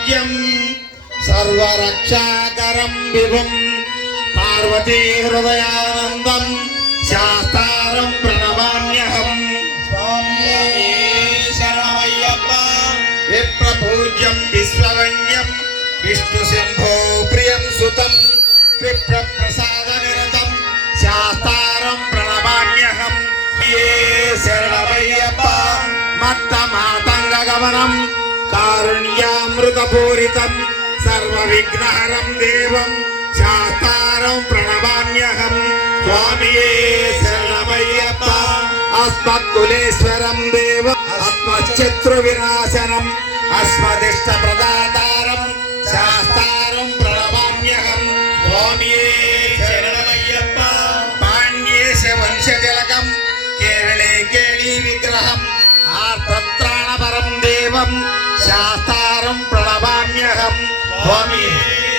पूज्यं सर्वरक्षाकरं विभुं पार्वती हृदयानन्दं शास्तारं प्रणमाम्यहं स्वामी शरणमय्यप्पा विप्रपूज्यं विश्ववन्यं विष्णुसिंहो प्रियं सुतं विप्रप्रसादनिरतं शास्तारं प्रणमाम्यहं ये शरणमय्यप्पा मत्तमातङ्गगमनं कारुण्यामृतपूरितं सर्वविघ्नहरं देवं शास्तारं प्रणमाम्यहं स्वामिये शरणमय्यप्पा अस्मत्कुलेश्वरं देवं अस्मच्छत्रुविनाशनम् अस्मदिष्टप्रदातारं शास्तारं प्रणमाम्यहं स्वामिये शरणमय्यप्पा पाण्ड्येश वंशतिलकं केरळे केळी विग्रहम् आर्तत्राणपरं देवं शास्तारं प्रणमाम्यहं स्वामिये